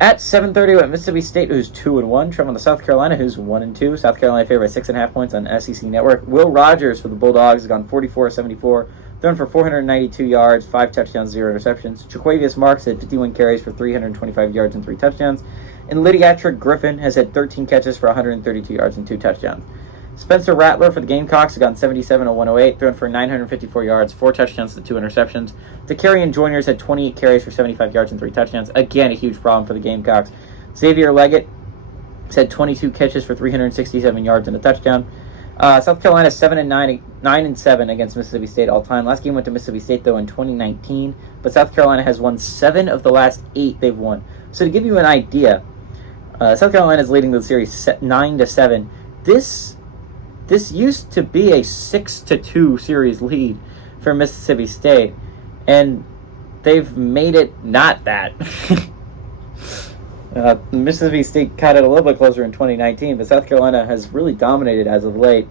At 7:30, we have Mississippi State, who's 2-1, traveling to South Carolina, who's 1-2. South Carolina favored by 6.5 points on SEC Network. Will Rogers for the Bulldogs has gone 44-74, thrown for 492 yards, 5 touchdowns, 0 interceptions. Jaquavius Marks had 51 carries for 325 yards and 3 touchdowns. And Lydiatric Griffin has had 13 catches for 132 yards and 2 touchdowns. Spencer Rattler for the Gamecocks has gone 77-108, thrown for 954 yards, 4 touchdowns to 2 interceptions. Takarian Joyner's had 28 carries for 75 yards and 3 touchdowns. Again, a huge problem for the Gamecocks. Xavier Leggett has had 22 catches for 367 yards and a touchdown. South Carolina 9-7 against Mississippi State all time. Last game went to Mississippi State though in 2019, but South Carolina has won 7 of the last 8 they've won. So to give you an idea, South Carolina is leading the series 9-7. This used to be a 6-2 series lead for Mississippi State, and they've made it not that. Mississippi State cut it a little bit closer in 2019, but South Carolina has really dominated as of late.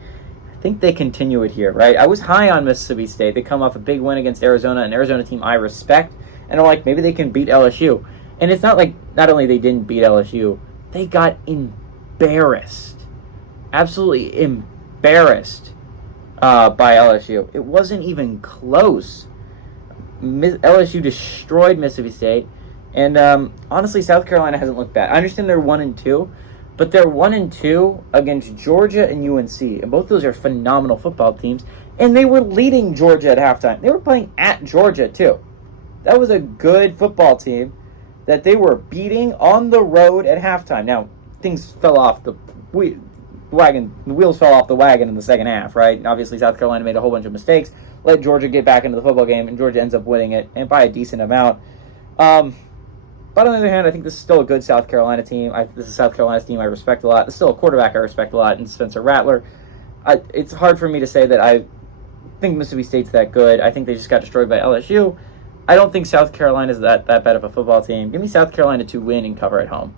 I think they continue it here, right? I was high on Mississippi State. They come off a big win against Arizona, an Arizona team I respect, and I'm like, maybe they can beat LSU. And it's not like not only they didn't beat LSU, they got embarrassed. Absolutely embarrassed by LSU. It wasn't even close. LSU destroyed Mississippi State, and honestly, South Carolina hasn't looked bad. I understand they're 1-2, but they're 1-2 against Georgia and UNC, and both of those are phenomenal football teams. And they were leading Georgia at halftime. They were playing at Georgia too. That was a good football team that they were beating on the road at halftime. Now things fell off the wheels fell off the wagon in the second half, right? Obviously, South Carolina made a whole bunch of mistakes, let Georgia get back into the football game, and Georgia ends up winning it, and by a decent amount. But on the other hand, I think this is still a good South Carolina team. This is South Carolina's team I respect a lot. This is still a quarterback I respect a lot in Spencer Rattler. It's hard for me to say that I think Mississippi State's that good. I think they just got destroyed by LSU. I don't think South Carolina's that bad of a football team. Give me South Carolina to win and cover at home.